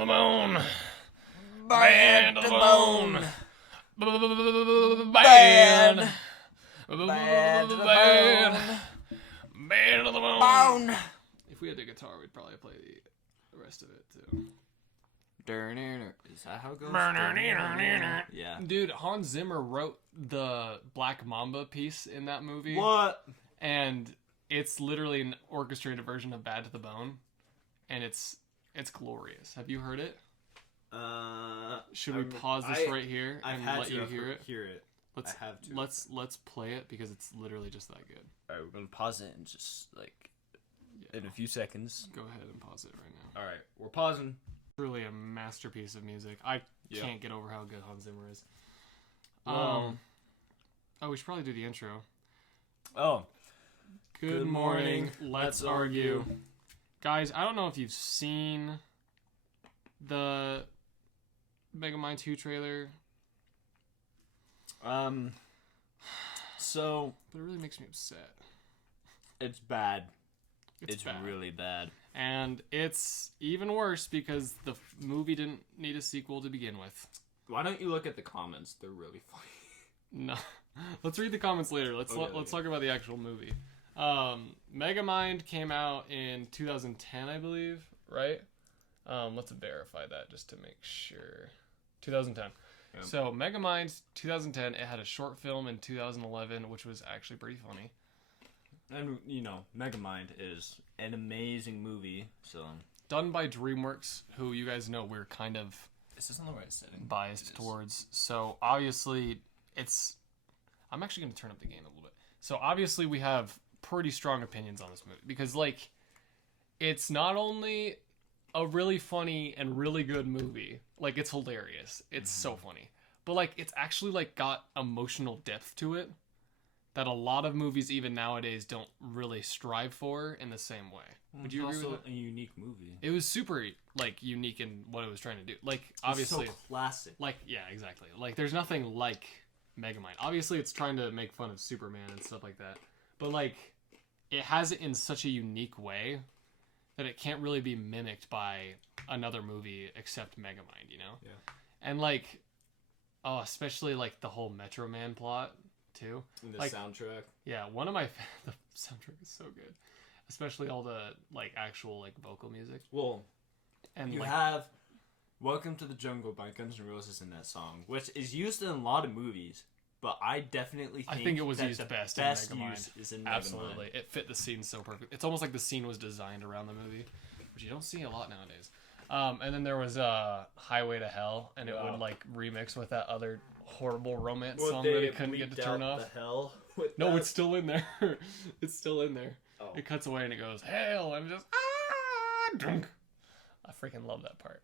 the bone. Band of the bone. Band. Band of the bone. If we had the guitar, we'd probably play the rest of it too. Is that how it goes? Yeah. Dude, Hans Zimmer wrote the Black Mamba piece in that movie. What? And it's literally an orchestrated version of Bad to the Bone. And it's glorious. Have you heard it? Should we pause this right here and let you hear it? Let's play it because it's literally just that good. Alright, we're gonna pause it and just in a few seconds. Go ahead and pause it right now. Alright, we're pausing. Truly a masterpiece of music. I can't get over how good Hans Zimmer is. We should probably do the intro. Oh. Good morning. Let's argue. Guys, I don't know if you've seen the Megamind 2 trailer. So... But it really makes me upset. It's bad. It's bad. Really bad. And it's even worse because the movie didn't need a sequel to begin with. Why don't you look at the comments? They're really funny. No. Let's read the comments later. Let's talk about the actual movie. Megamind came out in 2010, I believe, right? Let's verify that just to make sure. 2010. Yep. So Megamind 2010, it had a short film in 2011, which was actually pretty funny. And, Megamind is an amazing movie, so... Done by DreamWorks, who you guys know we're kind of... This isn't the right setting. Biased towards. So, obviously, it's... I'm actually going to turn up the gain a little bit. So, obviously, we have pretty strong opinions on this movie. Because, it's not only a really funny and really good movie. It's hilarious. It's so funny. But, it's actually, got emotional depth to it that a lot of movies, even nowadays, don't really strive for in the same way. Would you agree with that? A unique movie. It was super, unique in what it was trying to do. Obviously... It's so classic. Yeah, exactly. There's nothing like Megamind. Obviously, it's trying to make fun of Superman and stuff like that. But, it has it in such a unique way that it can't really be mimicked by another movie except Megamind, Yeah. And, especially, the whole Metro Man plot, too. And the soundtrack. Yeah, the soundtrack is so good. Especially all the, actual, vocal music. Well, and you have Welcome to the Jungle by Guns N' Roses in that song, which is used in a lot of movies, but I definitely think it was used best in Megamind. Use is in Megamind. Absolutely. It fit the scene so perfect. It's almost like the scene was designed around the movie, which you don't see a lot nowadays. And then there was Highway to Hell, and it would, remix with that other horrible romance song that it couldn't get to turn off. The hell no, it's still in there. It's still in there. Oh. It cuts away and it goes, hell, and just, drunk. I freaking love that part.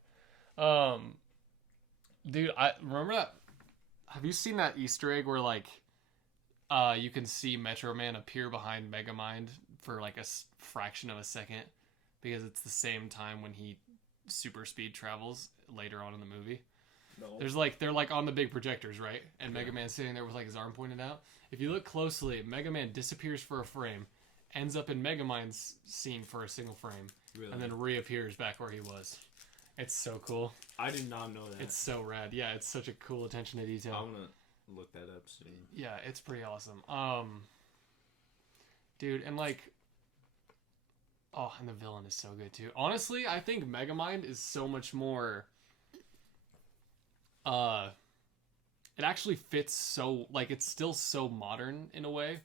Dude, I remember that. Have you seen that Easter egg where, you can see Metro Man appear behind Megamind for, a fraction of a second? Because it's the same time when he super speed travels later on in the movie. No. There's, they're, on the big projectors, right? And Mega Man's sitting there with, his arm pointed out. If you look closely, Mega Man disappears for a frame, ends up in Megamind's scene for a single frame, and then reappears back where he was. It's so cool. I did not know that. It's so rad. Yeah, it's such a cool attention to detail. I'm gonna look that up soon. Yeah, it's pretty awesome. Dude, and and the villain is so good too. Honestly, I think Megamind is so much more. It actually fits so it's still so modern in a way,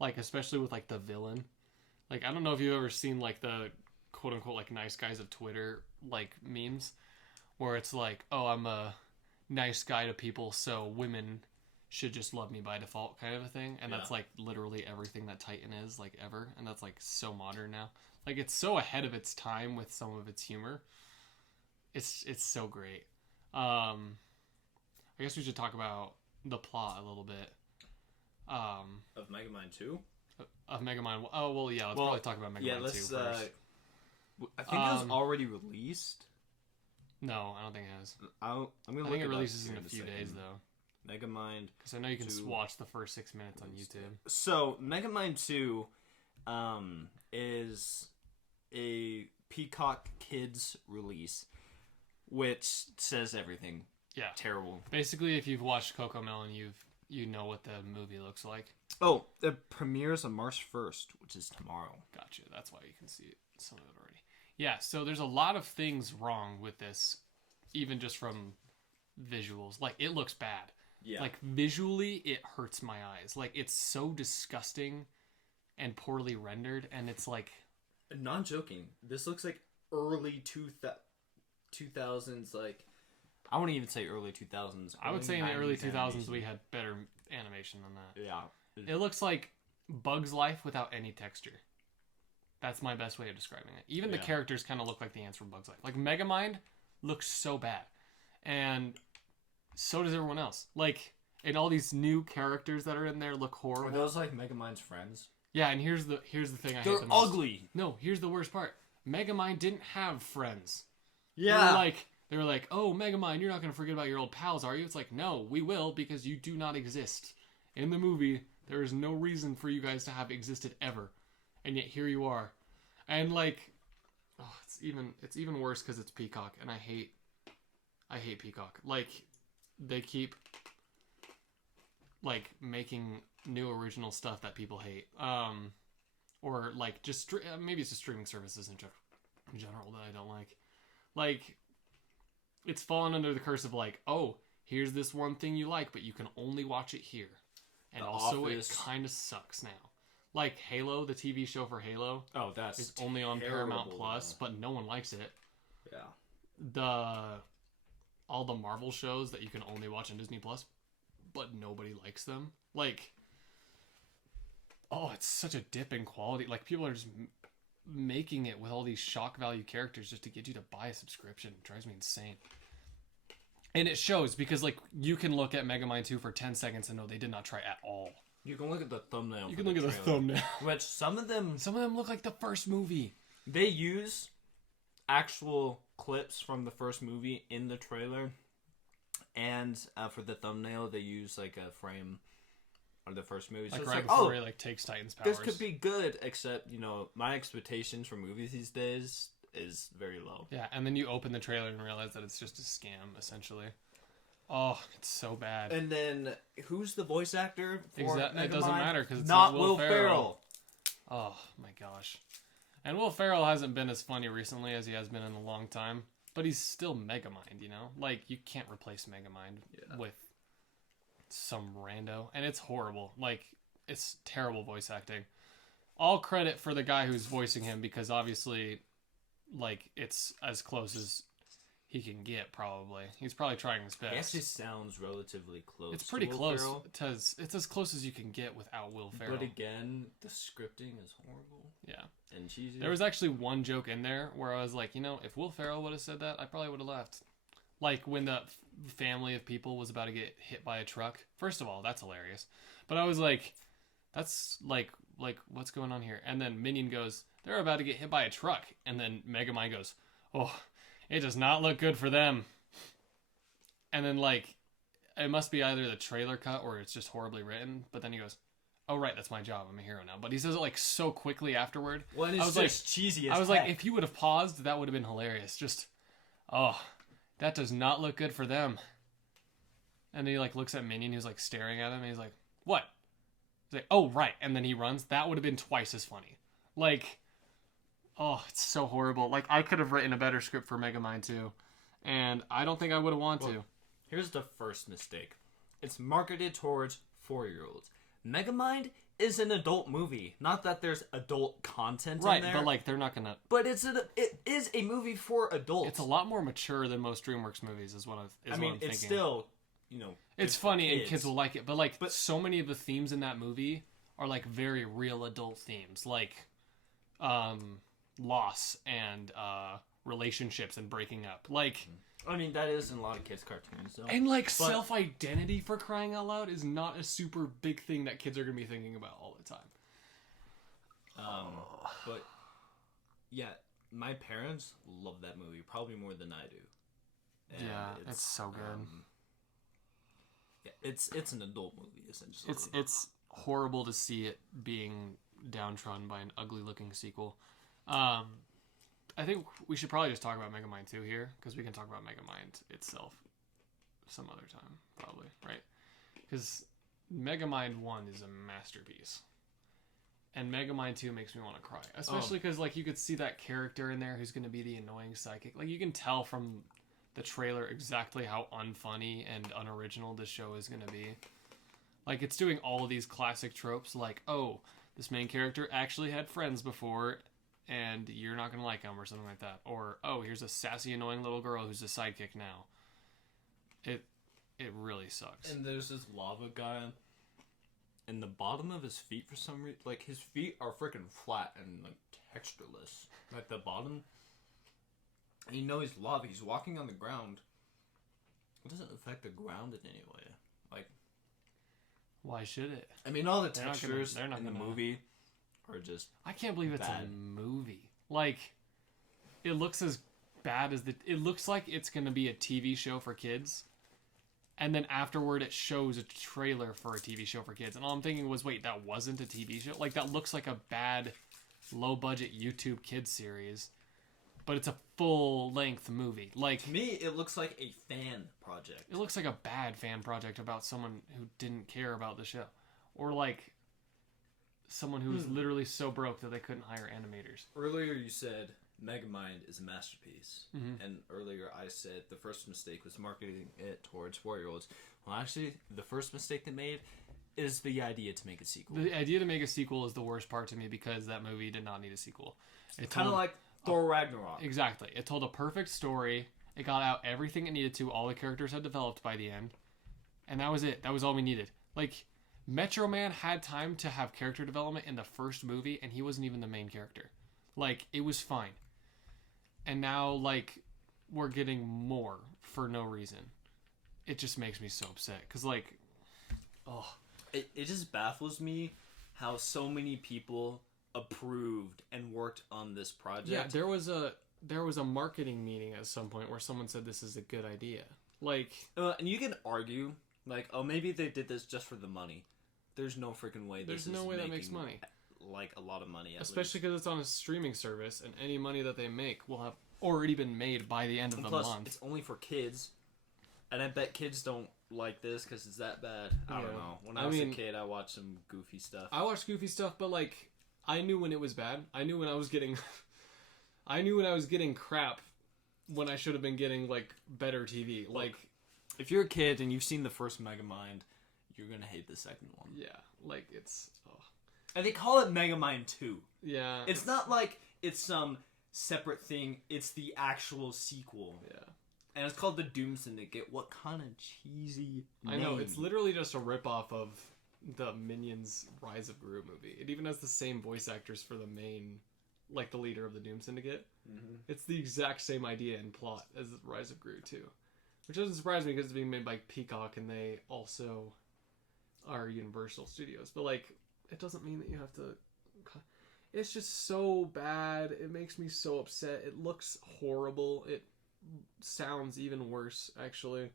especially with the villain. I don't know if you've ever seen the quote unquote nice guys of Twitter memes, where it's oh, I'm a nice guy to people, so women should just love me by default kind of a thing. And that's literally everything that Titan is ever, and that's so modern now. It's so ahead of its time with some of its humor. It's so great. I guess we should talk about the plot a little bit. Of Megamind 2? Of Megamind. Oh, well, yeah. Let's probably talk about Megamind 2 first. I think it was already released. No, I don't think it has. I'm gonna I think it releases in a few days, though. Megamind. Because I know you can watch the first 6 minutes on YouTube. So, Megamind 2 is a Peacock Kids release, which says everything. Yeah. Terrible. Basically, if you've watched Cocomelon, you know what the movie looks like. Oh, it premieres on March 1st, which is tomorrow. Gotcha. That's why you can see some of it already. Yeah, so there's a lot of things wrong with this, even just from visuals. Like, it looks bad. Yeah. Like, visually, it hurts my eyes. Like, it's so disgusting and poorly rendered, and it's like... Not joking. This looks like early 2000s, like... I wouldn't even say early 2000s. I would say in the early 2000s we had better animation than that. Yeah. It looks like Bug's Life without any texture. That's my best way of describing it. Even the characters kind of look like the ants from Bug's Life. Like, Megamind looks so bad. And so does everyone else. Like, and all these new characters that are in there look horrible. Are those, like, Megamind's friends? Yeah, and here's the thing I hate They're the most. ugly! No, here's the worst part. Megamind didn't have friends. Yeah. They were like, oh, Megamind, you're not going to forget about your old pals, are you? It's like, no, we will, because you do not exist. In the movie, there is no reason for you guys to have existed ever. And yet here you are. And like, oh, it's even worse because it's Peacock, and I hate Peacock. Like, they keep like making new original stuff that people hate. Or like just maybe it's just streaming services in general that I don't like. Like, it's fallen under the curse of like, oh, here's this one thing you like, but you can only watch it here. And also it kind of sucks now. Like Halo, the TV show for Halo. Oh, that's is only on Paramount Plus, but no one likes it. Yeah. All the Marvel shows that you can only watch on Disney Plus, but nobody likes them. Like, oh, it's such a dip in quality. Like, people are just making it with all these shock value characters just to get you to buy a subscription. It drives me insane. And it shows because, like, you can look at Megamind 2 for 10 seconds and know they did not try at all. You can look at the thumbnail. You can look at the thumbnail. Which some of them look like the first movie. They use actual clips from the first movie in the trailer. And for the thumbnail, they use, like, a frame of the first movie. Like, so right it's before he, like, takes Titan's powers. This could be good, except, you know, my expectations for movies these days is very low. Yeah, and then you open the trailer and realize that it's just a scam, essentially. Oh, it's so bad. And then, who's the voice actor for Megamind? It doesn't matter, because it's not Will Ferrell. Ferrell. Oh, my gosh. And Will Ferrell hasn't been as funny recently as he has been in a long time. But he's still Megamind, you know? Like, you can't replace Megamind with some rando. And it's horrible. Like, it's terrible voice acting. All credit for the guy who's voicing him, because obviously, like, it's as close as he can get, probably. He's probably trying his best. He actually sounds relatively close. It's pretty close. It's as close as you can get without Will Ferrell. But again, the scripting is horrible. Yeah. And cheesy. There was actually one joke in there where I was like, you know, if Will Ferrell would have said that, I probably would have left. Like, when the family of people was about to get hit by a truck. First of all, that's hilarious. But I was like, that's like what's going on here? And then Minion goes, they're about to get hit by a truck. And then Megamind goes, oh, it does not look good for them. And then, like, it must be either the trailer cut or it's just horribly written. But then he goes, oh, right, that's my job. I'm a hero now. But he says it, like, so quickly afterward. Well, and it's just cheesy as I was heck. like, if he would have paused, that would have been hilarious. Just, oh, that does not look good for them. And then he, like, looks at Minion, who's, like, staring at him, and he's like, what? He's like, oh, right. And then he runs. That would have been twice as funny. Like, oh, it's so horrible. Like, I could have written a better script for Megamind 2, and I don't think I would have wanted to. Here's the first mistake. It's marketed towards 4-year-olds. Megamind is an adult movie. Not that there's adult content in there. Right, but, like, they're not gonna... But it is a movie for adults. It's a lot more mature than most DreamWorks movies, is what I'm thinking. It's still, you know... It's funny, and kids will like it, but so many of the themes in that movie are, like, very real adult themes. Like, loss and relationships and breaking up. Like... I mean, that is in a lot of kids' cartoons, though. And, like, self-identity, for crying out loud, is not a super big thing that kids are going to be thinking about all the time. But, yeah, my parents love that movie, probably more than I do. And yeah, it's so good. Yeah, it's an adult movie, essentially. It's horrible to see it being downtrodden by an ugly-looking sequel. I think we should probably just talk about Megamind 2 here, because we can talk about Megamind itself some other time, probably, right? Because Megamind 1 is a masterpiece. And Megamind 2 makes me want to cry. Especially because, like, you could see that character in there who's going to be the annoying psychic. Like, you can tell from the trailer exactly how unfunny and unoriginal this show is going to be. Like, it's doing all of these classic tropes, like, oh, this main character actually had friends before, and you're not going to like him, or something like that. Or, oh, here's a sassy, annoying little girl who's a sidekick now. It really sucks. And there's this lava guy, and the bottom of his feet, for some reason, like, his feet are freaking flat and, like, textureless. Like, the bottom, and you know he's lava, he's walking on the ground. It doesn't affect the ground in any way. Like, why should it? I mean, all the They're not textures gonna- in the movie are just I can't believe it's bad. a movie. Like, it looks as bad as it looks like it's going to be a TV show for kids. And then afterward, it shows a trailer for a TV show for kids. And all I'm thinking was, wait, that wasn't a TV show? Like, that looks like a bad, low-budget YouTube kids series. But it's a full-length movie. Like, to me, it looks like a fan project. it looks like a bad fan project about someone who didn't care about the show. Or, like, someone who was literally so broke that they couldn't hire animators. Earlier, you said Megamind is a masterpiece, Mhm. and earlier I said the first mistake was marketing it towards 4-year-olds. Well, actually, the first mistake they made is the idea to make a sequel. The idea to make a sequel is the worst part to me because that movie did not need a sequel. It Kind of told- like Thor Ragnarok. Exactly. It told a perfect story. It got out everything it needed to. All the characters had developed by the end. And that was it. That was all we needed. Like, Metro Man had time to have character development in the first movie, and he wasn't even the main character. Like, it was fine. And now, like, we're getting more for no reason. It just makes me so upset. Because, like, oh. It just baffles me how so many people approved and worked on this project. Yeah, there was a marketing meeting at some point where someone said this is a good idea. Like, And you can argue, like, oh, maybe they did this just for the money. There's no freaking way there's this no is way that making, makes money. like, a lot of money, at Especially least. because it's on a streaming service, and any money that they make will have already been made by the end of And the plus, month. it's only for kids. And I bet kids don't like this because it's that bad. I don't Yeah. know. When I I was mean- a kid, I watched some goofy stuff. I watched goofy stuff, but like, I knew when it was bad. I knew when I was getting, I knew when I was getting crap, when I should have been getting like better TV. Like, If you're a kid and you've seen the first Megamind, you're gonna hate the second one. yeah, like it's, oh. And they call it Megamind 2. Yeah, It's not like it's some separate thing. It's the actual sequel. yeah. And it's called the Doom Syndicate. What kind of cheesy I know, name. it's literally just a ripoff of the Minions Rise of Gru movie. It even has the same voice actors for the main, like the leader of the Doom Syndicate. Mhm. It's the exact same idea and plot as Rise of Gru too. Which doesn't surprise me because it's being made by Peacock and they also are Universal Studios. But like, it doesn't mean that you have to... It's just so bad. It makes me so upset. It looks horrible. It sounds even worse, actually.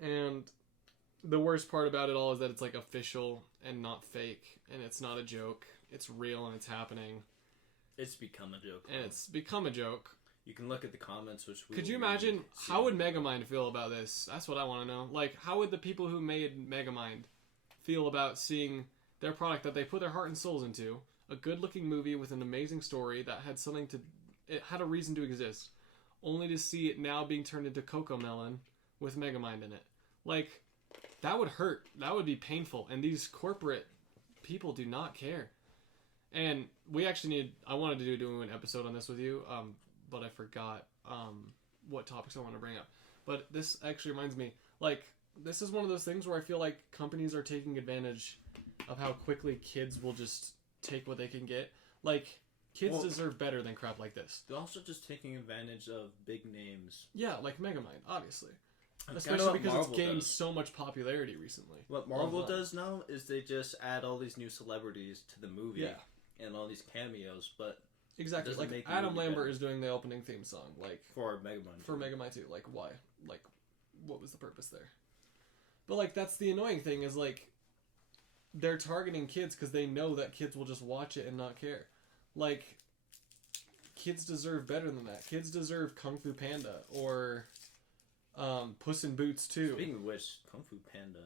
And the worst part about it all is that it's like official and not fake, and it's not a joke. It's real and it's happening, It's become a joke. and it's become a joke. You can look at the comments, which we Could will you read imagine soon. how would Megamind feel about this? That's what I want to know. Like, how would the people who made Megamind feel about seeing their product that they put their heart and souls into, a good-looking movie with an amazing story that had something to, it had a reason to exist, only to see it now being turned into Coco Melon with Megamind in it? Like, that would hurt. That would be painful. And these corporate people do not care. And we actually I wanted to do an episode on this with you, but I forgot what topics I want to bring up. But this actually reminds me, like, this is one of those things where I feel like companies are taking advantage of how quickly kids will just take what they can get. Like, kids Well- deserve better than crap like this. They're also just taking advantage of big names. Yeah, like Megamind, obviously. That's kinda Especially what because Marvel it's gained does. so much popularity recently. What Marvel Online. does now is they just add all these new celebrities to the movie. Yeah. And all these cameos, but Exactly. Doesn't Like, make the Adam movie Lambert better. is doing the opening theme song. Like, for Megamind. for Megamind 2. Like, why? Like, what was the purpose there? But, like, that's the annoying thing is, like, they're targeting kids because they know that kids will just watch it and not care. Like, kids deserve better than that. Kids deserve Kung Fu Panda or Puss in Boots 2. Speaking of which, Kung Fu Panda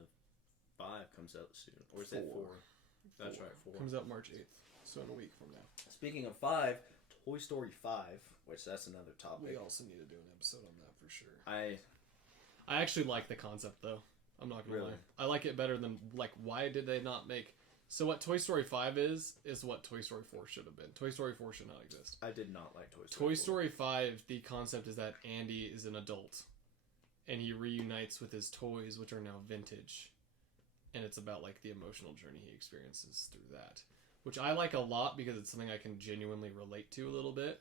5 comes out soon. Or is it 4? That's right, 4. Comes out March 8th, so in a week from now. Speaking of 5, Toy Story 5, which that's another topic. We also need to do an episode on that for sure. I actually like the concept though. I'm not gonna lie. I like it better than like why did they not make so what Toy Story 5 is what Toy Story 4 should have been. Toy Story 4 should not exist. I did not like Toy Story 4. Toy Story 5, the concept is that Andy is an adult and he reunites with his toys, which are now vintage. And it's about like the emotional journey he experiences through that, which I like a lot because it's something I can genuinely relate to a little bit.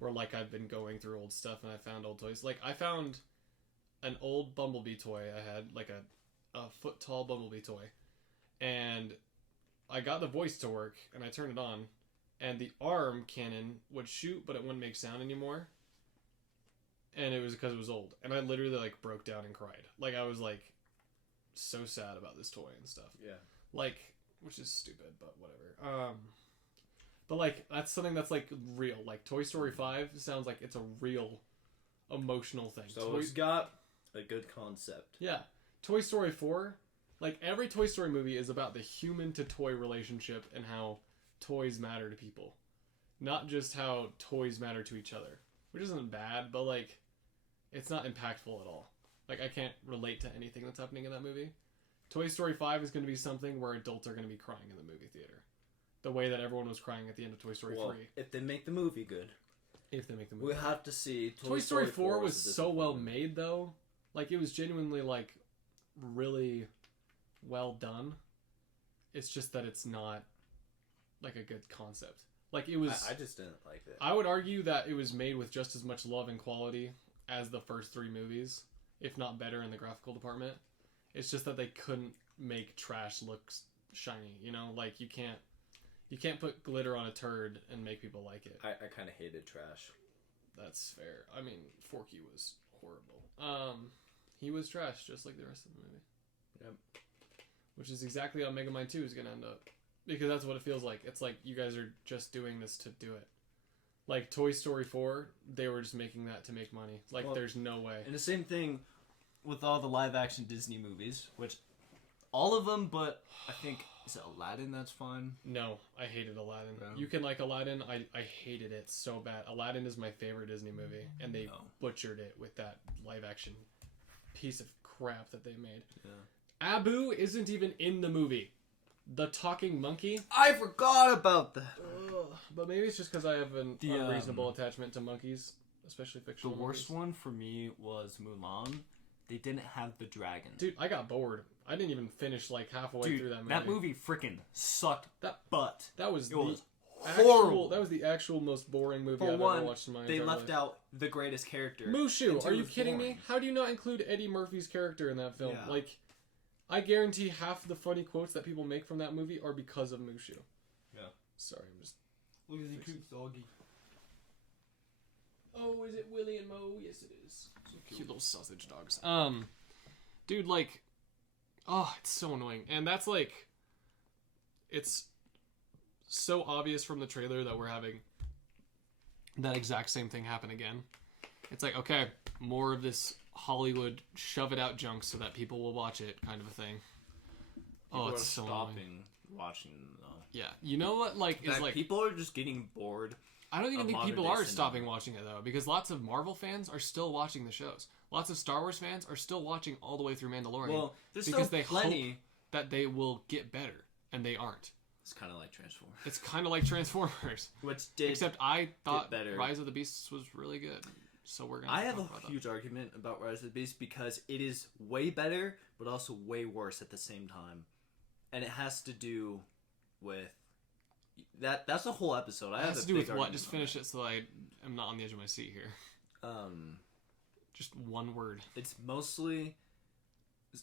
Where like I've been going through old stuff and I found old toys. Like I found an old Bumblebee toy I had, like a foot tall Bumblebee toy, and I got the voice to work and I turned it on, and the arm cannon would shoot but it wouldn't make sound anymore, and it was because it was old, and I literally like broke down and cried. Like I was like so sad about this toy and stuff. Yeah. Like, which is stupid, but whatever. But like that's something that's like real. Like Toy Story 5 sounds like it's a real emotional thing. So it's got a good concept. Yeah. Toy Story 4, like every Toy Story movie is about the human to toy relationship and how toys matter to people. Not just how toys matter to each other. Which isn't bad, but like it's not impactful at all. Like I can't relate to anything that's happening in that movie. Toy Story 5 is going to be something where adults are going to be crying in the movie theater. The way that everyone was crying at the end of Toy Story 3. If they make the movie good. If they make the movie. We'll have to see. Toy Story 4 was so well made, though. Like, it was genuinely, like, really well done. It's just that it's not, like, a good concept. Like, it was... I just didn't like it. I would argue that it was made with just as much love and quality as the first 3 movies, if not better in the graphical department. It's just that they couldn't make trash look shiny, you know? Like, you can't put glitter on a turd and make people like it. I kind of hated trash. That's fair. I mean, Forky was horrible. He was trash, just like the rest of the movie. Yep. Which is exactly how Megamind 2 is going to end up. Because that's what it feels like. It's like you guys are just doing this to do it. Like Toy Story 4, they were just making that to make money. Like, there's no way. And the same thing with all the live-action Disney movies, which all of them, but I think... Is it Aladdin that's fine? No, I hated Aladdin. Yeah. You can like Aladdin. I hated it so bad. Aladdin is my favorite Disney movie, and they butchered it with that live action piece of crap that they made. Yeah. Abu isn't even in the movie. The talking monkey. I forgot about that. But maybe it's just because I have an unreasonable attachment to monkeys, especially fictional. The worst one for me was Mulan. They didn't have the dragon. Dude, I got bored. I didn't even finish like halfway through that movie. That movie freaking sucked. That was horrible. That was the actual most boring movie I've ever watched in my entire life. They left out the greatest character. Mushu, are you kidding me? How do you not include Eddie Murphy's character in that film? Yeah. Like, I guarantee half the funny quotes that people make from that movie are because of Mushu. Yeah. Sorry, I'm just... Look at the cute doggy. Oh, is it Willie and Mo? Yes, it is. So cute little sausage dogs. Dude, like... Oh, it's so annoying. And that's like... It's so obvious from the trailer that we're having that exact same thing happen again. It's like, okay, more of this Hollywood shove it out junk so that people will watch it kind of a thing. People it's so stopping annoying. watching though. Yeah, you know what? Like, is like people are just getting bored. I don't even think people are cinema. stopping watching it though, because lots of Marvel fans are still watching the shows. Lots of Star Wars fans are still watching all the way through Mandalorian. Well, there's because still they plenty hope that they will get better, and they aren't. It's kind of like Transformers. It's kind of like Transformers, Which did except I thought better. Rise of the Beasts was really good. So we're gonna. I have a huge argument about Rise of the Beast because it is way better, but also way worse at the same time, and it has to do with that. That's a whole episode. It has to do with what? Just finish it so I am not on the edge of my seat here. Just one word. It's mostly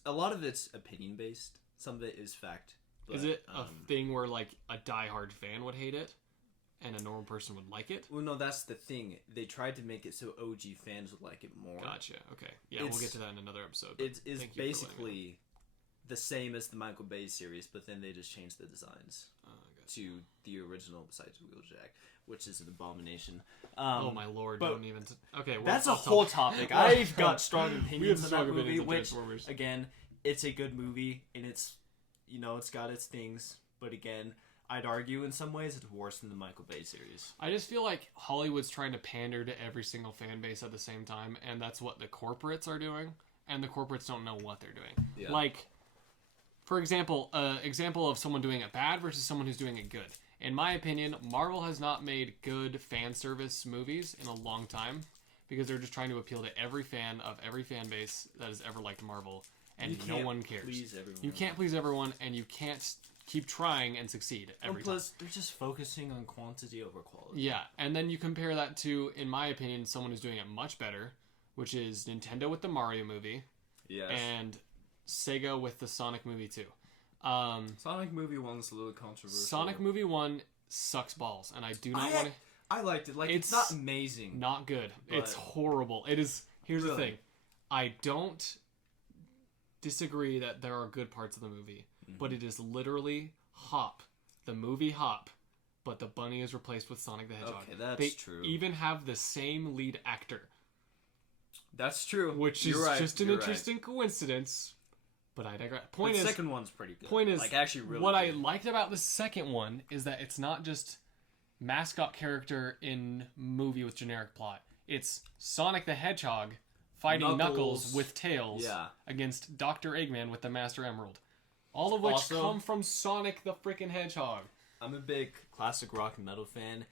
a lot of it's opinion based. Some of it is fact. But, is it a thing where like a diehard fan would hate it, and a normal person would like it? Well, no, that's the thing. They tried to make it so OG fans would like it more. Gotcha. Okay. Yeah, we'll get to that in another episode. It is basically the same as the Michael Bay series, but then they just changed the designs. to the original besides Wheeljack, which is an abomination. Oh my lord! but Don't even. Okay, well, That's a I'll whole talk- topic. I've got strong We have opinions on strong that movie, opinions on which, Transformers. again, it's a good movie, and it's, it's got its things, but again, I'd argue in some ways it's worse than the Michael Bay series. I just feel like Hollywood's trying to pander to every single fan base at the same time, and that's what the corporates are doing, and the corporates don't know what they're doing. Yeah. Like, for example, example of someone doing it bad versus someone who's doing it good. In my opinion, Marvel has not made good fan service movies in a long time because they're just trying to appeal to every fan of every fan base that has ever liked Marvel, and no one cares. Please everyone. You can't please everyone, and you can't keep trying and succeed every time. Plus, they're just focusing on quantity over quality. Yeah, and then you compare that to, in my opinion, someone who's doing it much better, which is Nintendo with the Mario movie, Yes. and Sega with the Sonic movie too. Sonic movie 1's a little controversial. Sonic movie 1 sucks balls, and I do not want to... I liked it. Like, it's not amazing. Not good. But- It's horrible. It is... Here's the Really? thing. I don't disagree that there are good parts of the movie, but it is literally Hop, the movie Hop, but the bunny is replaced with Sonic the Hedgehog. Okay, that's they true. even have the same lead actor, That's true. which is just an interesting coincidence. But I digress. The second one's pretty good. Point is, like, actually really what I good. liked about the second one is that it's not just mascot character in movie with generic plot. It's Sonic the Hedgehog fighting Knuckles with Tails against Dr. Eggman with the Master Emerald. All of which Also- come from Sonic the freaking Hedgehog. I'm a big classic rock and metal fan.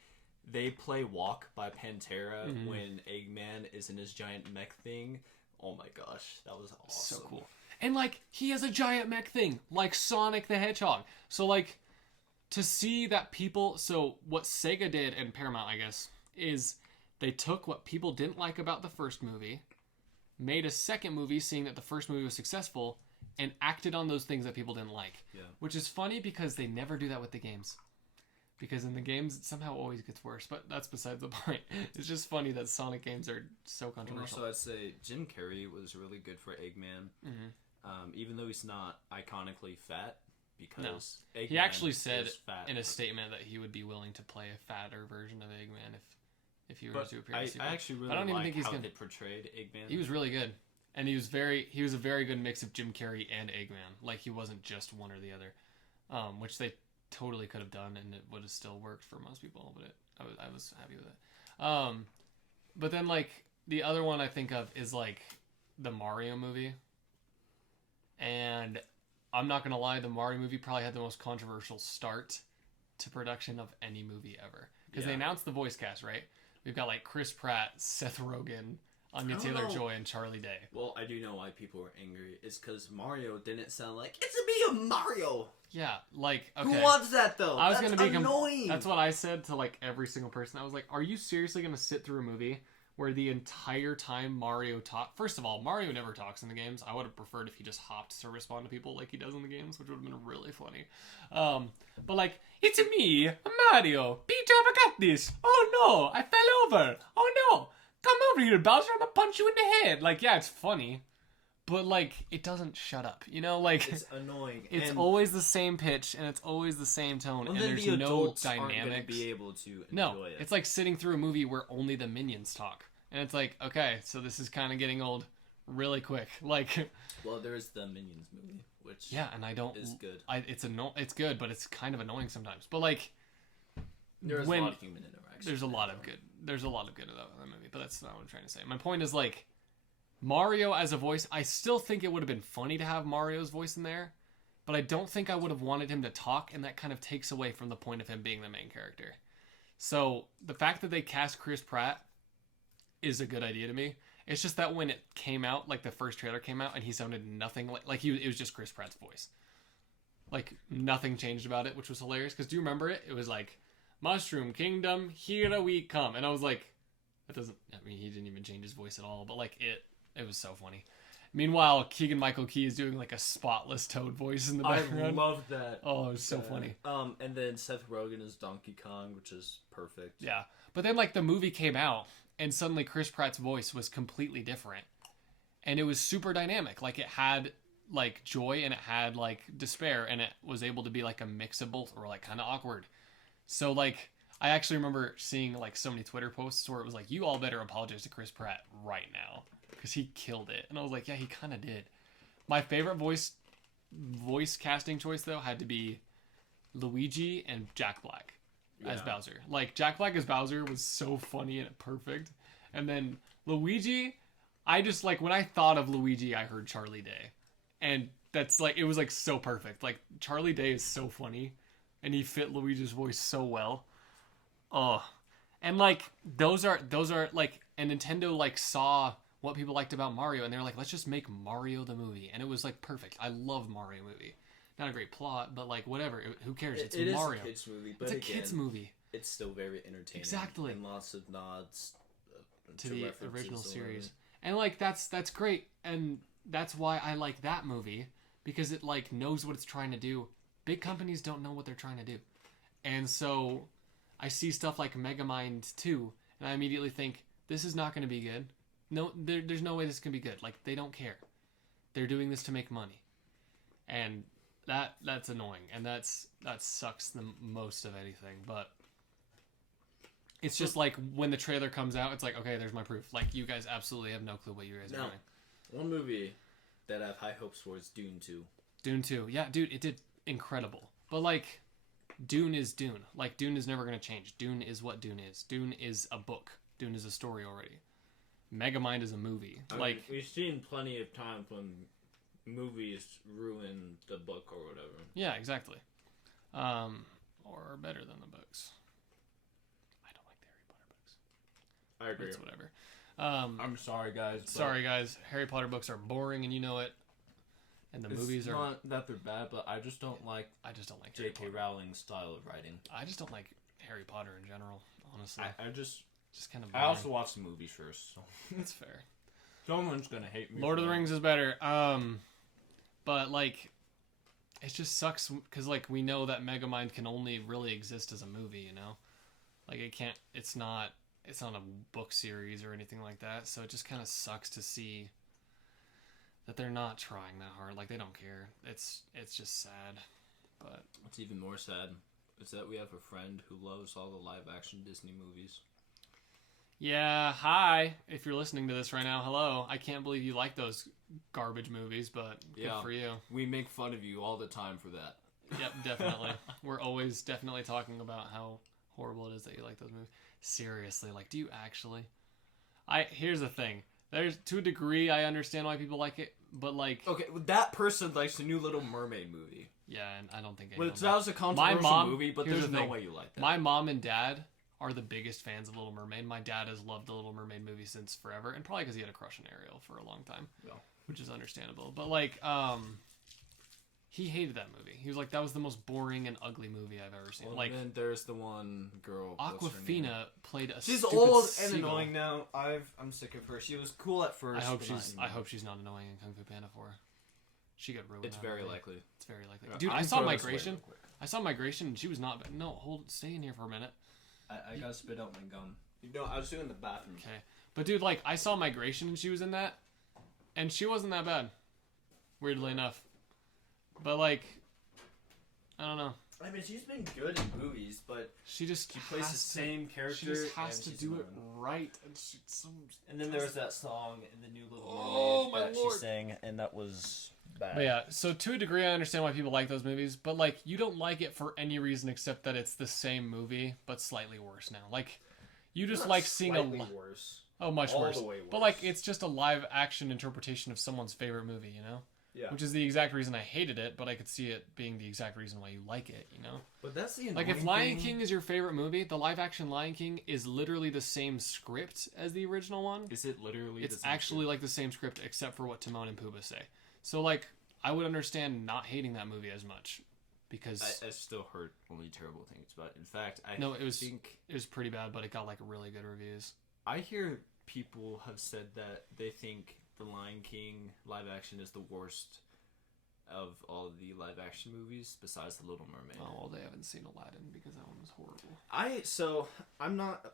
They play Walk by Pantera when Eggman is in his giant mech thing. Oh my gosh, that was awesome. So cool. And, like, he has a giant mech thing, like Sonic the Hedgehog. So, like, to see that people... So, what Sega did, and Paramount, I guess, is they took what people didn't like about the first movie, made a second movie seeing that the first movie was successful, and acted on those things that people didn't like. Yeah. Which is funny because they never do that with the games. Because in the games, it somehow always gets worse. But that's besides the point. It's just funny that Sonic games are so And controversial. also, I'd say Jim Carrey was really good for Eggman. Even though he's not iconically fat, because Eggman He actually said is fat. in a statement that he would be willing to play a fatter version of Eggman if he were But to appear in I the sequel. actually really I don't even like think he's how gonna- they portrayed Eggman. He was really good. And he was a very good mix of Jim Carrey and Eggman. Like, he wasn't just one or the other. Which they totally could have done, and it would have still worked for most people, but I was happy with it. But then, like, the other one I think of is, like, the Mario movie. And I'm not gonna lie, the Mario movie probably had the most controversial start to production of any movie ever. Because they announced the voice cast, right? We've got, like, Chris Pratt, Seth Rogen, Anya I don't Taylor-Joy, know. and Charlie Day. Well, I do know why people were angry. It's because Mario didn't sound like, it's a me, a Mario! Yeah, like, okay. Who wants that, though? I was That's gonna be annoying! That's what I said to, like, every single person. I was like, are you seriously gonna sit through a movie where the entire time Mario talk? First of all, Mario never talks in the games. I would have preferred if he just hopped to respond to people like he does in the games, which would have been really funny. But, like, it's me, Mario. Peter, I got this. Oh no, I fell over. Oh no, come over here, Bowser. I'm gonna punch you in the head. Like, yeah, it's funny, but, like, it doesn't shut up. You know, like, It's annoying. it's and, always the same pitch and it's always the same tone, well, and then there's the no adults aren't gonna dynamics. be able to enjoy No, it. it's like sitting through a movie where only the minions talk, and it's like, okay, so this is kind of getting old really quick. Like, Well, there's the Minions movie, which yeah, and I don't. is good. It's good, but it's kind of annoying sometimes. But, like, There's when- a lot of human interaction. there's a lot of good. There's a lot of good about that movie, but that's not what I'm trying to say. My point is, like, Mario as a voice, I still think it would have been funny to have Mario's voice in there, but I don't think I would have wanted him to talk, and that kind of takes away from the point of him being the main character. So the fact that they cast Chris Pratt is a good idea to me. It's just that when it came out, like the first trailer came out, and he sounded nothing like it was just Chris Pratt's voice. Like, nothing changed about it, which was hilarious. Because do you remember it? It was like, Mushroom Kingdom, here we come. And I was like, that doesn't, I mean, he didn't even change his voice at all. But, like, it was so funny. Meanwhile, Keegan-Michael Key is doing, like, a spotless Toad voice in the I background. love that. Oh, it was so funny. And then Seth Rogen is Donkey Kong, which is perfect. Yeah. But then, like, the movie came out, and suddenly Chris Pratt's voice was completely different. And it was super dynamic. Like, it had like joy and it had like despair, and it was able to be like a mix of both, or like kind of awkward. So like I actually remember seeing like so many Twitter posts where it was like, you all better apologize to Chris Pratt right now because he killed it. And I was like, yeah, he kind of did. My favorite voice casting choice though had to be Luigi and Jack Black as Bowser. Like Jack Black as Bowser was so funny and perfect. And then Luigi, I just like when I thought of Luigi, I heard Charlie Day. And that's like it was like so perfect. Like Charlie Day is so funny and he fit Luigi's voice so well. Oh. And like those are like, and Nintendo like saw what people liked about Mario and they were like, let's just make Mario the movie. And it was like perfect. I love Mario movie. Not a great plot, but like whatever. Who cares? It's Mario. It is a kids movie, but it's a kids movie. It's still very entertaining. Exactly. And lots of nods to the original series. And like that's great, and that's why I like that movie, because it like knows what it's trying to do. Big companies don't know what they're trying to do. And so I see stuff like Megamind 2 and I immediately think this is not going to be good. No, there's no way this can be good. Like they don't care. They're doing this to make money. And that's annoying, and that sucks the most of anything. But it's just like when the trailer comes out, it's like, okay, there's my proof. Like you guys absolutely have no clue what you guys are doing. One movie that I have high hopes for is Dune 2. Dune 2, yeah, dude, it did incredible. But like, Dune is Dune. Like Dune is never gonna change. Dune is what Dune is. Dune is a book. Dune is a story already. Megamind is a movie. I mean, we've seen plenty of times when movies ruin the book or whatever. Yeah, exactly. Or better than the books. I don't like the Harry Potter books. I agree. It's whatever. I'm sorry, guys. Sorry, guys. Harry Potter books are boring, and you know it. And the movies are not that they're bad, but I just don't like. J.K. Rowling's style of writing. I just don't like Harry Potter in general. Honestly, I just kind of. I also watched the movies first, so that's fair. Someone's gonna hate me. Lord of the Rings is better. But like, it just sucks because like we know that Megamind can only really exist as a movie, you know, like it can't. It's not a book series or anything like that. So it just kind of sucks to see that they're not trying that hard. Like they don't care. It's just sad. But what's even more sad is that we have a friend who loves all the live action Disney movies. Yeah, hi. If you're listening to this right now, hello. I can't believe you like those garbage movies, but good for you. We make fun of you all the time for that. Yep, definitely. We're always definitely talking about how horrible it is that you like those movies. Seriously, like, do you actually? Here's the thing. There's, to a degree, I understand why people like it, but like... Okay, that person likes the new Little Mermaid movie. Yeah, and I don't think anyone... Well, that was a controversial movie, but there's no way you like that. My mom and dad are the biggest fans of Little Mermaid. My dad has loved the Little Mermaid movie since forever, and probably because he had a crush on Ariel for a long time, which is understandable. But like, he hated that movie. He was like, that was the most boring and ugly movie I've ever seen. Well, like, and then there's the one girl. Aquafina played a. She's stupid old seagull. and annoying now. I'm sick of her. She was cool at first. I hope she's not annoying in Kung Fu Panda 4. She got ruined. It's very likely. It's very likely. Dude, I saw Migration. And she was not. No, stay in here for a minute. I gotta spit out my gum. No, I was doing the bathroom. Okay. But dude, like, I saw Migration and she was in that, and she wasn't that bad. Weirdly enough. But like, I don't know. I mean, she's been good in movies, but she plays the same character. She just has to do it right, and then there was that song in the new Mermaid Little Mermaid that she sang, and that was bad. But yeah, so to a degree, I understand why people like those movies, but like, you don't like it for any reason except that it's the same movie but slightly worse now. Like, you just like seeing worse. Oh, much All worse. The way worse. But like, it's just a live action interpretation of someone's favorite movie, you know? Yeah. Which is the exact reason I hated it, but I could see it being the exact reason why you like it, you know? But that's the like, if Lion King is your favorite movie, the live action Lion King is literally the same script as the original one. Is it literally It's actually like the same script except for what Timon and Pumbaa say. So like, I would understand not hating that movie as much, because I still heard only terrible things about it. In fact, I think it was pretty bad, but it got like really good reviews. I hear people have said that they think the Lion King live action is the worst of all the live action movies besides the Little Mermaid. Oh, well, they haven't seen Aladdin because that one was horrible. So I'm not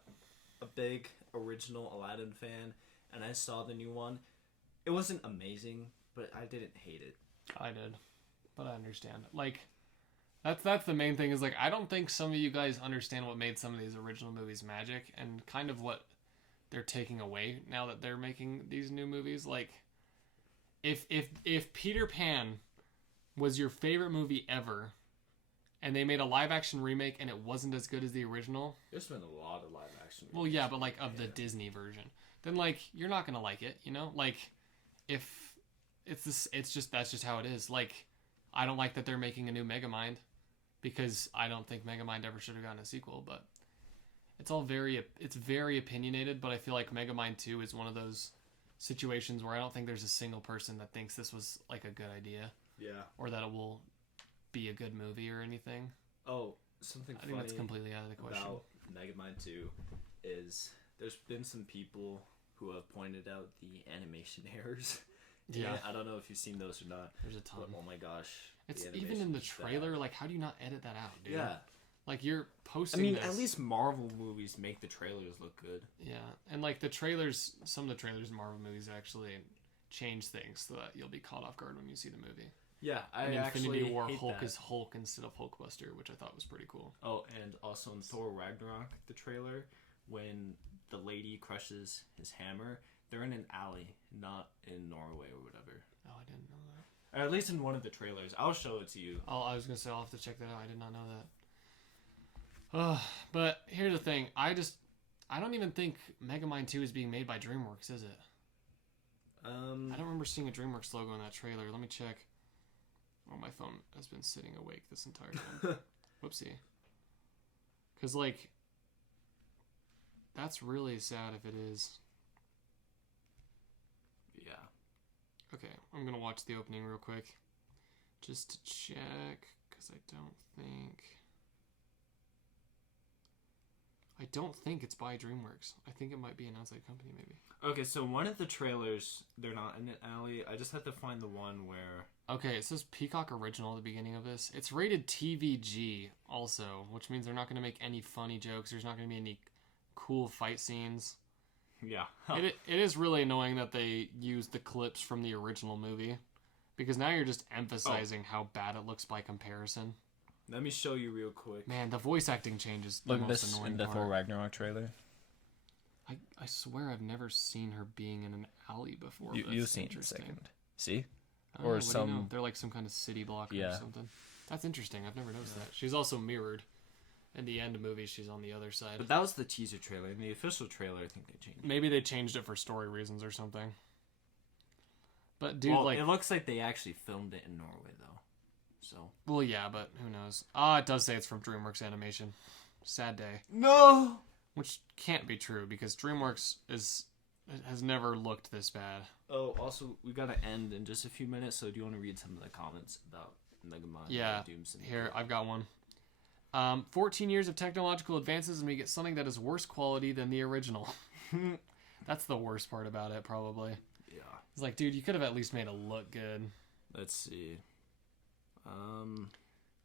a big original Aladdin fan, and I saw the new one. It wasn't amazing, but I didn't hate it. I did, but I understand. Like, that's the main thing is, like, I don't think some of you guys understand what made some of these original movies magic and kind of what they're taking away now that they're making these new movies. Like, if Peter Pan was your favorite movie ever and they made a live action remake and it wasn't as good as the original, There's been a lot of live action. well, yeah, but like of the Disney version, then like you're not gonna like it, you know? Like, if it's this, that's just how it is. Like, I don't like that they're making a new Megamind because I don't think Megamind ever should have gotten a sequel. But it's very opinionated. But I feel like Megamind 2 is one of those situations where I don't think there's a single person that thinks this was like a good idea. Yeah. Or that it will be a good movie or anything. Oh, something I think that's completely out of the question. About Megamind 2 is there's been some people who have pointed out the animation errors. Yeah. I don't know if you've seen those or not. There's a ton. But, oh my gosh. It's even in the trailer. Like, how do you not edit that out, dude? Yeah. Like, you're posting. I mean, this. at least Marvel movies make the trailers look good. Yeah, and like the trailers, some of the trailers in Marvel movies actually change things so that you'll be caught off guard when you see the movie. Yeah, I in actually Infinity War, hate Hulk that. is Hulk instead of Hulkbuster, which I thought was pretty cool. Oh, and also in Thor Ragnarok, the trailer, when the lady crushes his hammer, they're in an alley, not in Norway or whatever. Oh, I didn't know that. Or at least in one of the trailers. I'll show it to you. Oh, I was gonna say I'll have to check that out. I did not know that. But here's the thing. I don't even think Megamind 2 is being made by DreamWorks, is it? I don't remember seeing a DreamWorks logo in that trailer. Let me check. Oh, my phone has been sitting awake this entire time. Whoopsie. Because, like, that's really sad if it is. Yeah. Okay, I'm going to watch the opening real quick. Just to check, because I don't think it's by DreamWorks. I think it might be an outside company, maybe. Okay, so one of the trailers, they're not in an alley. I just had to find the one where... Okay, it says Peacock Original at the beginning of this. It's rated TVG also, which means they're not going to make any funny jokes. There's not going to be any cool fight scenes. Yeah. It is really annoying that they use the clips from the original movie, because now you're just emphasizing how bad it looks by comparison. Let me show you real quick. Man, the voice acting changes. The Look at most this annoying in the part. Thor Ragnarok trailer. I swear I've never seen her being in an alley before. You've That's seen it a interesting. second. See? Oh, Or what do you know? some- They're like some kind of city block or Yeah. something. That's interesting. I've never noticed that. She's also mirrored. In the end movie, she's on the other side. But that was the teaser trailer. In the official trailer, I think they changed it. Maybe they changed it for story reasons or something. But dude, Well, like, it looks like they actually filmed it in Norway, though. So. well, yeah, but who knows? Ah, it does say it's from DreamWorks Animation. Sad day. No! Which can't be true because DreamWorks has never looked this bad. Oh, also, we gotta end in just a few minutes, so do you want to read some of the comments about Megamind? Yeah, Doom Syndicate? here, I've got one. 14 years of technological advances and we get something that is worse quality than the original. That's the worst part about it, probably. Yeah. It's like, dude, you could have at least made it look good. Let's see.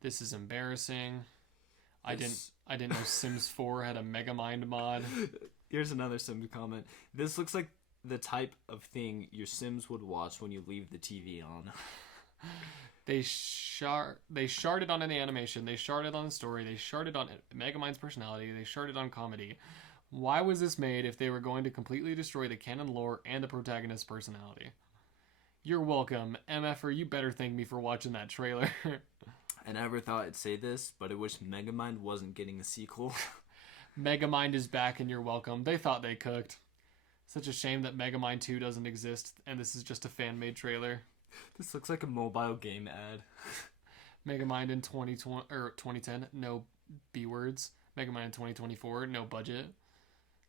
This is embarrassing. I This- didn't know Sims 4 had a Megamind mod. Here's another Sims comment. This looks like the type of thing your Sims would watch when you leave the TV on. They sharded on the animation, they sharded on the story, they sharded on Megamind's personality, they sharded on comedy. Why was this made if they were going to completely destroy the canon lore and the protagonist's personality? You're welcome. MFer, you better thank me for watching that trailer. I never thought I'd say this, but I wish Megamind wasn't getting a sequel. Megamind is back and you're welcome. They thought they cooked. Such a shame that Megamind 2 doesn't exist and this is just a fan-made trailer. This looks like a mobile game ad. Megamind in 2020 or 2010, no B words. Megamind in 2024, no budget.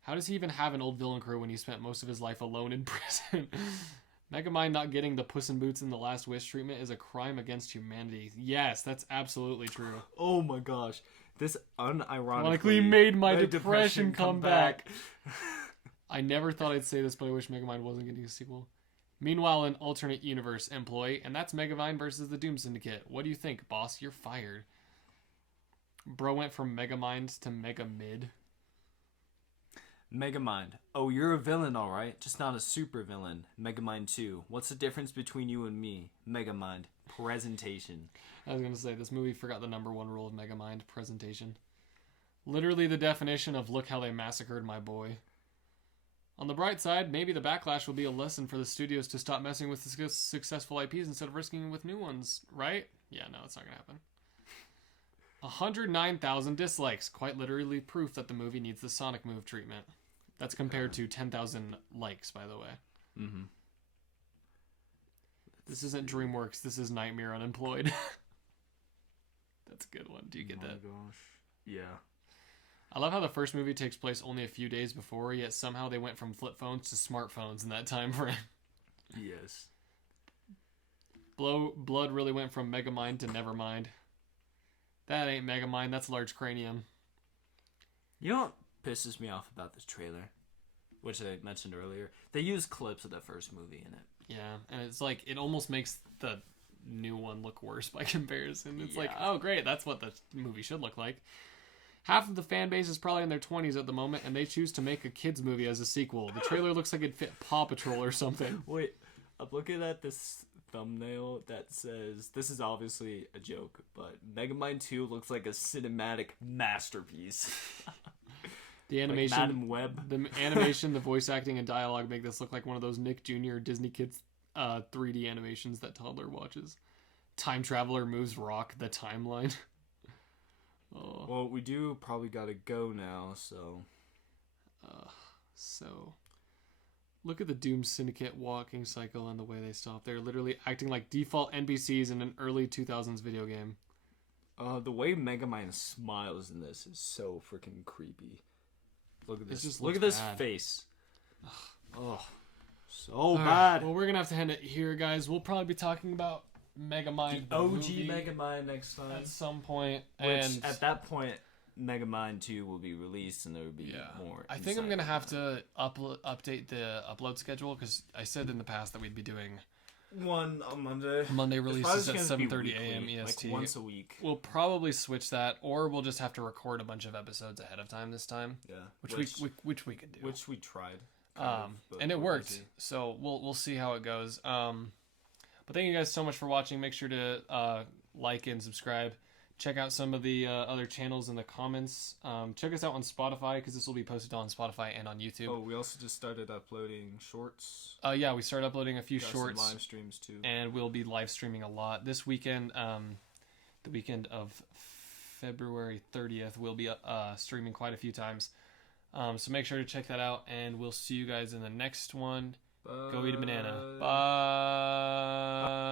How does he even have an old villain crew when he spent most of his life alone in prison? Megamind not getting the Puss in Boots in the Last Wish treatment is a crime against humanity. Yes, that's absolutely true. Oh my gosh. This unironically Ironically made my depression come back. I never thought I'd say this, but I wish Megamind wasn't getting a sequel. Meanwhile, an alternate universe employee, and that's Megamind versus the Doom Syndicate. What do you think, boss? You're fired. Bro went from Megamind to Megamid. Megamind. Oh, you're a villain, alright. Just not a super villain. Megamind 2. What's the difference between you and me? Megamind. Presentation. I was gonna say this movie forgot the number one rule of Megamind: presentation. Literally the definition of "look how they massacred my boy." On the bright side, maybe the backlash will be a lesson for the studios to stop messing with the successful IPs instead of risking with new ones, right? Yeah, no, it's not gonna happen. 109,000 dislikes, quite literally proof that the movie needs the Sonic move treatment. That's compared to 10,000 likes, by the way. Mm-hmm. This isn't DreamWorks, this is Nightmare Unemployed. That's a good one. Do you get that? Oh my gosh. Yeah. I love how the first movie takes place only a few days before, yet somehow they went from flip phones to smartphones in that time frame. Yes. Blood really went from Megamind to Nevermind. That ain't Megamind, that's Large Cranium. You know what pisses me off about this trailer? Which I mentioned earlier. They use clips of the first movie in it. Yeah, and it's like, it almost makes the new one look worse by comparison. It's like, Yeah. oh great, that's what the movie should look like. Half of the fan base is probably in their 20s at the moment, and they choose to make a kids movie as a sequel. The trailer looks like it'd fit Paw Patrol or something. Wait, I'm looking at this thumbnail that says, this is obviously a joke, but Megamind 2 looks like a cinematic masterpiece. The Like animation, Madam Web. the animation, the voice acting, and dialogue make this look like one of those Nick Jr. Disney Kids 3D animations that toddler watches. Time traveler moves rock the timeline. Oh, Well, we do probably gotta go now, so... so look at the Doom Syndicate walking cycle and the way they stop. They're literally acting like default NPCs in an early 2000s video game. The way Megamind smiles in this is so freaking creepy. Look at this. just Look looks at this bad. face. Oh, so All right, bad. well, we're gonna have to end it here, guys. We'll probably be talking about Megamind, the OG movie, Megamind next time. at some point, Which, and at that point, Megamind 2 will be released and there will be more. I think I'm gonna inside have to update the upload schedule because I said in the past that we'd be doing one on Monday. Monday It's releases at probably gonna 7:30 be a.m. weekly, EST. like once a week. We'll probably switch that, or we'll just have to record a bunch of episodes ahead of time this time, Yeah, which we could do. which we tried. kind of, but And it we're worked, busy. so we'll see how it goes. But thank you guys so much for watching. Make sure to like and subscribe. Check out some of the other channels in the comments. Check us out on Spotify because this will be posted on Spotify and on YouTube. Oh, we also just started uploading shorts. Yeah, we started uploading a few Got shorts. some live streams too. And we'll be live streaming a lot this weekend. The weekend of February 30th, we'll be streaming quite a few times. So make sure to check that out, and we'll see you guys in the next one. Go eat a banana. Bye.